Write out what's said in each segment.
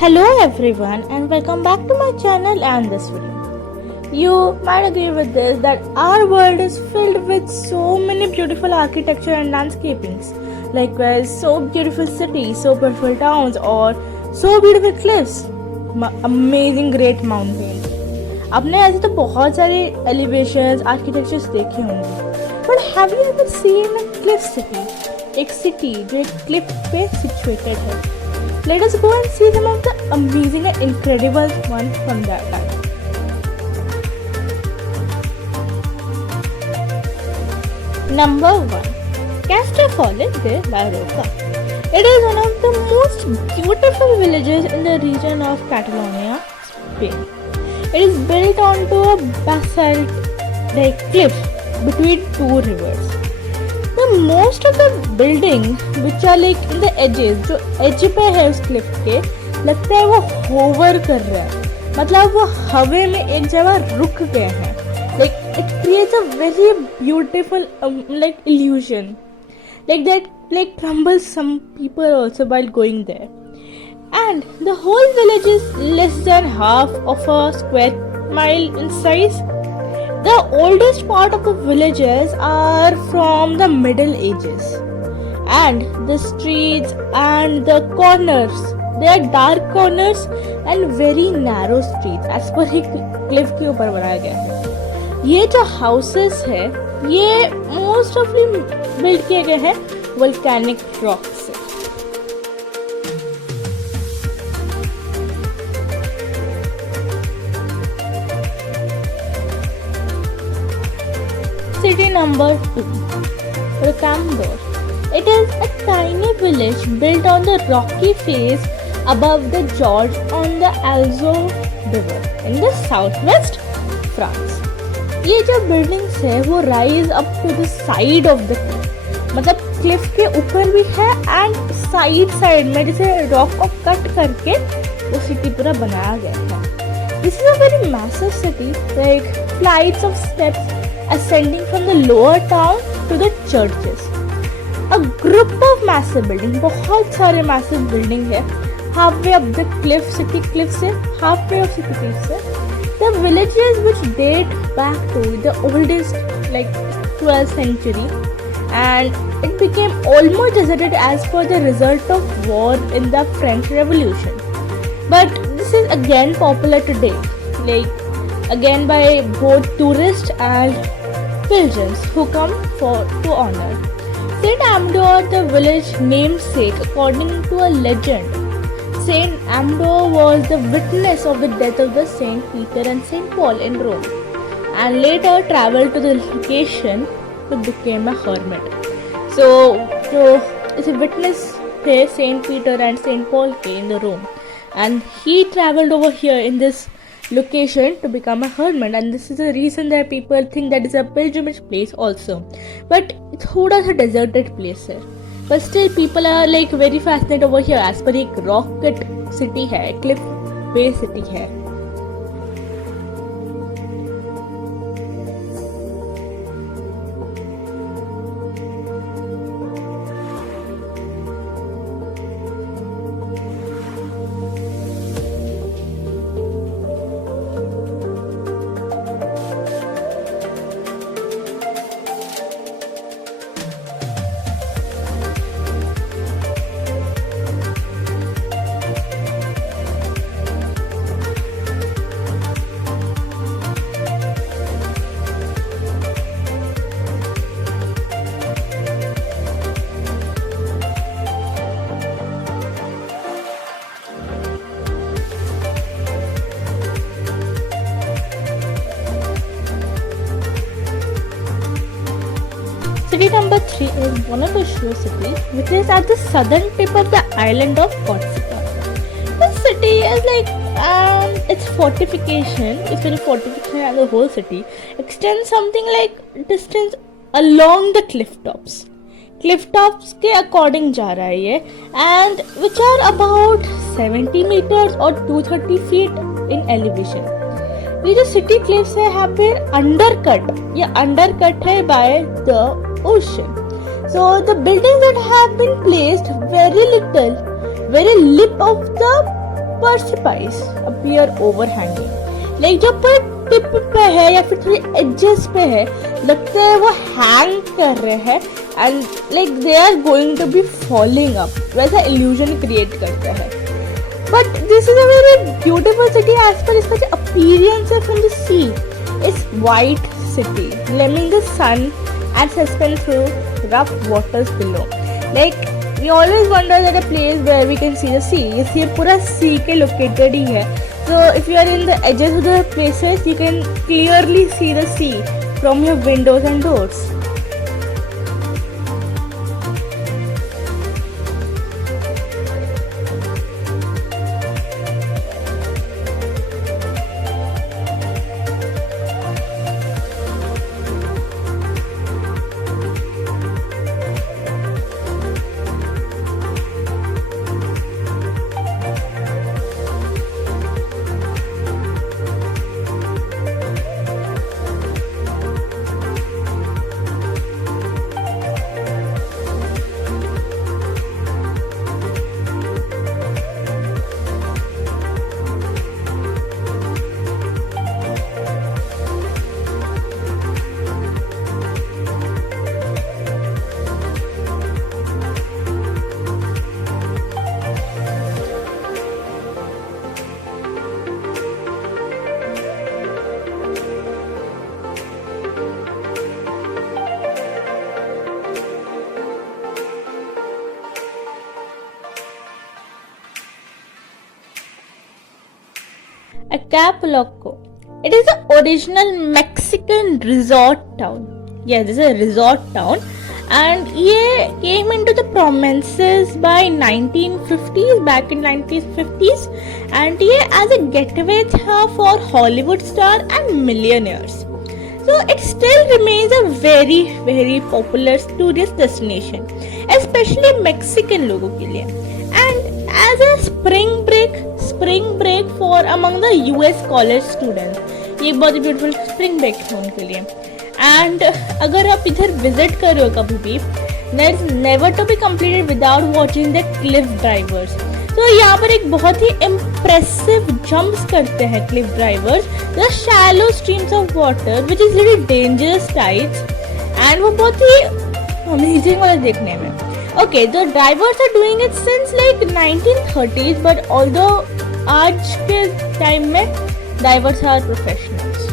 Hello everyone and welcome back to my channel and this video. You might agree with this that our world is filled with so many beautiful architecture and landscapings. Likewise, so beautiful cities, so beautiful towns or so beautiful cliffs, amazing great mountains. आपने ऐसे तो बहुत सारे elevations, architectures देखे होंगे. But have you ever seen a cliff city? एक city जो एक cliff पे situated है. Let us go and see some of the amazing and incredible ones from that time. Number 1. Castellfollit de la Roca. It is one of the most beautiful villages in the region of Catalonia, Spain. It is built onto a basalt-like cliff between two rivers. Most of the buildings which are like in the edges, जो edge पे है उस cliff के, लगता है वो hover कर रहा है, मतलब वो हवे में एक जगह रुक गए हैं. Like it creates a very beautiful like illusion, like that like crumbles some people also while going there. And the whole village is less than half of a square mile in size. The oldest part of the villages are from the Middle Ages, and the streets and the corners, they are dark corners and very narrow streets as per he cliff के ऊपर बनाया गया है. ये जो houses है ये most of built किए गए हैं volcanic rock से. City number 2, Rocambor. It is a tiny village built on the rocky face above the George on the Alzon River in the southwest France. ये जो buildings है वो rise up to the side of the cliff, मतलब cliff के ऊपर भी है and side में जैसे rock को cut करके वो city पूरा बनाया गया है. This is a very massive city, like flights of steps ascending from the lower town to the churches. A group of massive buildings, बहुत सारे massive building है, halfway up the cliff, city cliff से, halfway of city cliff से. The villages which date back to the oldest like 12th century, and it became almost deserted as per the result of war in the French Revolution. But this is again popular today, like again by both tourists and pilgrims who come to honor. Saint Amdor, the village namesake, according to a legend, Saint Amdor was the witness of the death of the Saint Peter and Saint Paul in Rome, and later travelled to the location to become a hermit. So is a witness थे Saint Peter and Saint Paul के in the Rome, and he travelled over here in this location to become a hermit, and this is the reason that people think that it's a pilgrimage place also. But it's थोड़ा सा deserted place है, but still people are like very fascinated over here as per एक rock cut city है, cliff based city है. City number 3 is Bonavista city, which is at the southern tip of the island of Corsica. This city is like its fortification, and the whole city extends something like distance along the cliff tops. Cliff tops के according जा रहा है ये, and which are about 70 meters or 230 feet in elevation. ये जो city cliffs है have been undercut. ये undercut है by the ocean. So the buildings that have been placed very lip of the precipice appear overhanging. Like जो पूरे tip पे है या फिर थोड़ी एजेस पे है, लगता है वो हैंग कर रहे हैं and like they are going to be falling up, वैसा इल्यूजन क्रिएट करता है. But this is a very beautiful city as per इसका जो अपीयरेंस है from the sea. It's white city glimmering the sun and suspended through rough waters below. Like we always wonder that a place where we can see the sea. ये पूरा sea के located ही है. So if you are in the edges of the places, you can clearly see the sea from your windows and doors. Acapulco. It is the original Mexican resort town. Yes, this is a resort town, and ये came into the prominence by 1950s, back in 1950s, and ये as a getaway था for Hollywood star and millionaires. So it still remains a very very popular tourist destination, especially Mexican लोगों के लिए. And as a spring break for among the US college students, ये बहुत ही beautiful spring break है उनके लिए. And अगर आप इधर विजिट कर रहे हो कभी भी, that is never to be completed without watching the cliff drivers. तो यहाँ पर एक बहुत ही इम्प्रेसिव जंप्स करते हैं Cliff drivers, the shallow streams of water which is little dangerous tides, and वो बहुत ही अमेजिंग वाला देखने में. Okay, the drivers are doing it since like 1930s, but although आज के टाइम में drivers are professionals.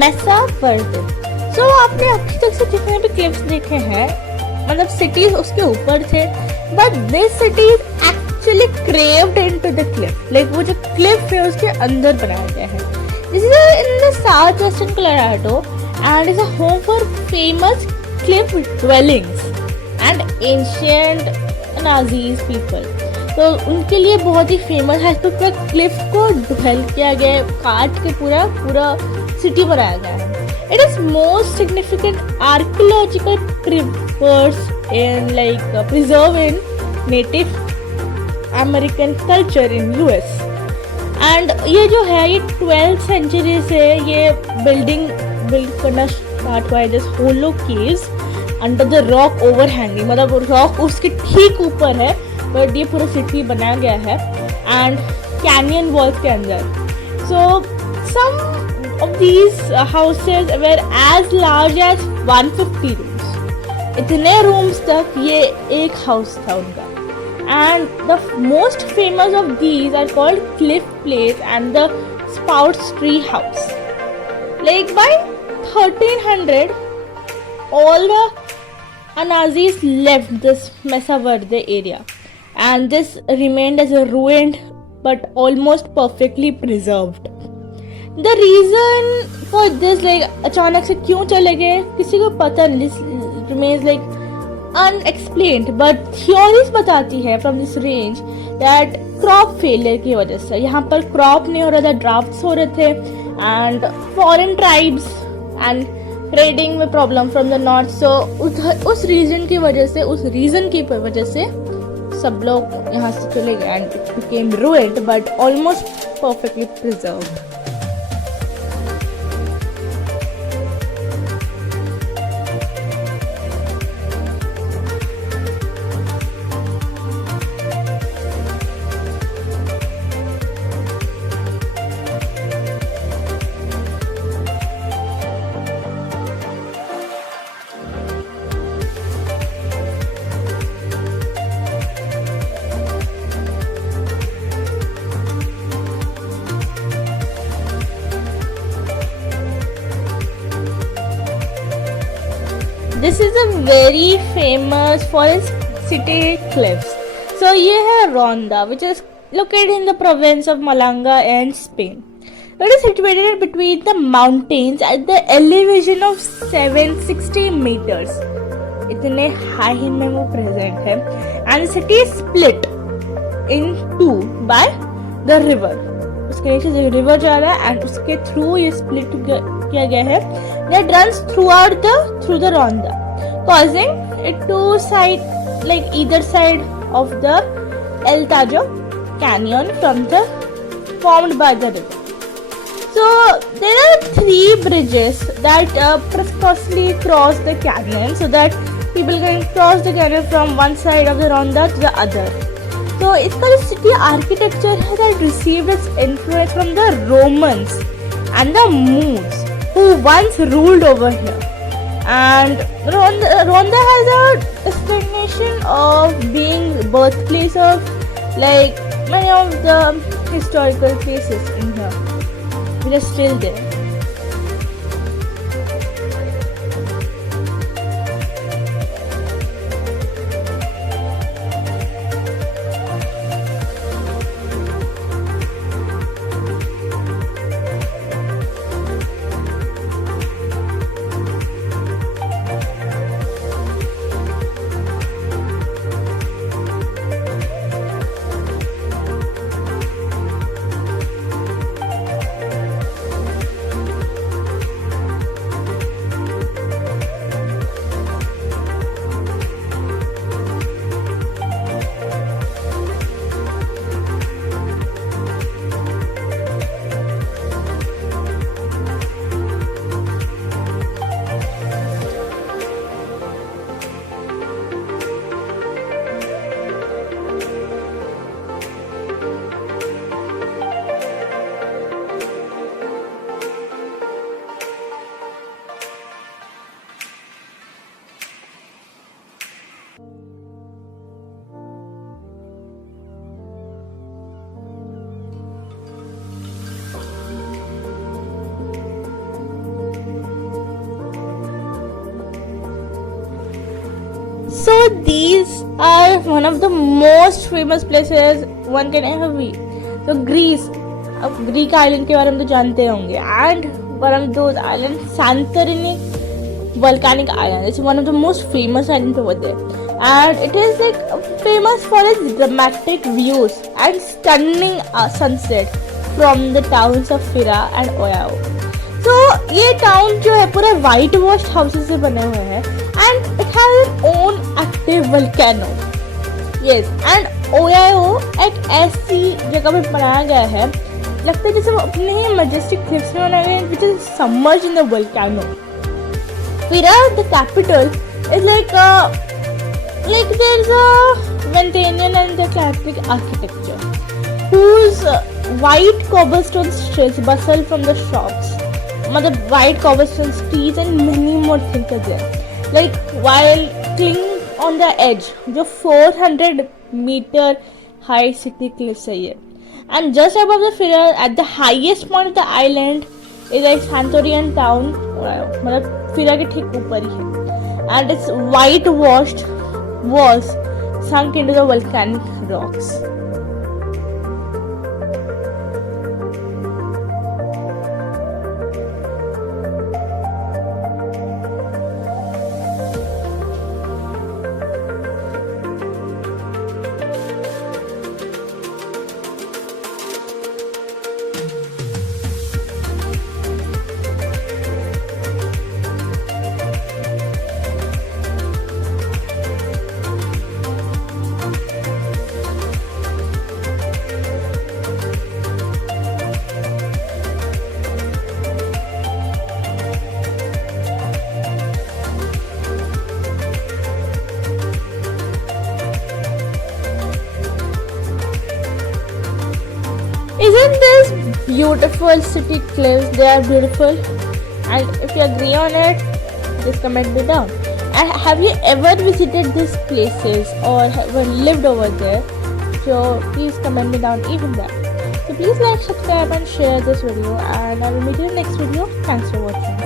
मैसा वर्दे. सो आपने अभी तक से जितने भी क्लिप्स देखे हैं, मतलब सिटीज उसके ऊपर थे, but this city is actually craved into the Cliff. Like वो जो क्लिफ है उसके अंदर बनाया गया है. This is in the south western Colorado and is a home for famous Cliff dwellings and ancient Nazis people. तो उनके लिए बहुत ही फेमस है. तो पूरा क्लिफ को ड्वेल किया गया, काट के पूरा सिटी बनाया गया है. It is most significant archaeological preserve in Native American culture in US. And ये जो है ये 12th century से ये बिल्ड करना स्टार्ट हुआ है. This hollow caves under the rock overhanging, मतलब रॉक उसके ठीक ऊपर है, बट ये पूरा सिटी बनाया गया है एंड कैनियन वॉल्स के अंदर. सो some of these houses were as large as 150 rooms. इतने रूम्स तक ये एक हाउस था उनका. and the most famous of these are called Cliff Place and the Spouts Tree House. Like by 1300, all the Anazis left this Mesa Verde area, and this remained as a ruined but almost perfectly preserved. The reason for this, like अचानक से क्यों चले गए किसी को पता नहीं. This remains like unexplained, but theories बताती है from this range that crop failure की वजह से यहाँ पर crop नहीं हो रहा था, droughts हो रहे थे, and foreign tribes and trading में problem from the north. So उस reason की वजह से सब लोग यहाँ से चले गए and it became ruined but almost perfectly preserved. This is a very famous for its city cliffs. So ये है Ronda, which is located in the province of Malanga in Spain. It is situated between the mountains at the elevation of 760 meters. इतने high में वो present है, and the city is split in two by the river. उसके नीचे से river जा रहा है and उसके through ये split किया गया है that runs through the Ronda, causing it to side like either side of the El Tajo canyon formed by the river. So there are 3 bridges that precisely cross the canyon so that people can cross the canyon from one side of the Ronda to the other. So इसका जो city architecture है that received its influence from the Romans and the Moors who once ruled over here. And Ronda has a designation of being birthplace of like many of the historical places in here which are still there. So these are one of the most famous places one can ever be. So Greece, अब Greek island के बारे में तो जानते होंगे, and one of those islands, Santorini volcanic island. It's one of the most famous islands over there, and it is like famous for its dramatic views and stunning sunset from the towns of Fira and Oahu. So ये town जो है पूरे white washed houses से बने हुए हैं and it has its own active volcano. Yes, and Oahu एक ऐसी जगह पे बनाया गया है, लगता है जैसे वो अपने ही majestic cliffs में बनाया गया है which is submerged in the volcano. Fira, the capital, is like there's a Ventanian and the Catholic architecture whose white cobblestone streets bustle from the shops. White cobblestone streets and many more things are there. Like while King on the edge, जो 400-meter high city cliffs है ये. And just above the Fira, at the highest point of the island, is a Santorian town. मतलब Fira के ठीक ऊपर ही है. And its whitewashed walls sunk into the volcanic rocks. Isn't this beautiful city cliffs? They are beautiful, and if you agree on it, just comment me down. And have you ever visited these places or ever lived over there? So please comment me down even that. So please like, subscribe and share this video, and I will meet you in the next video. Thanks for watching.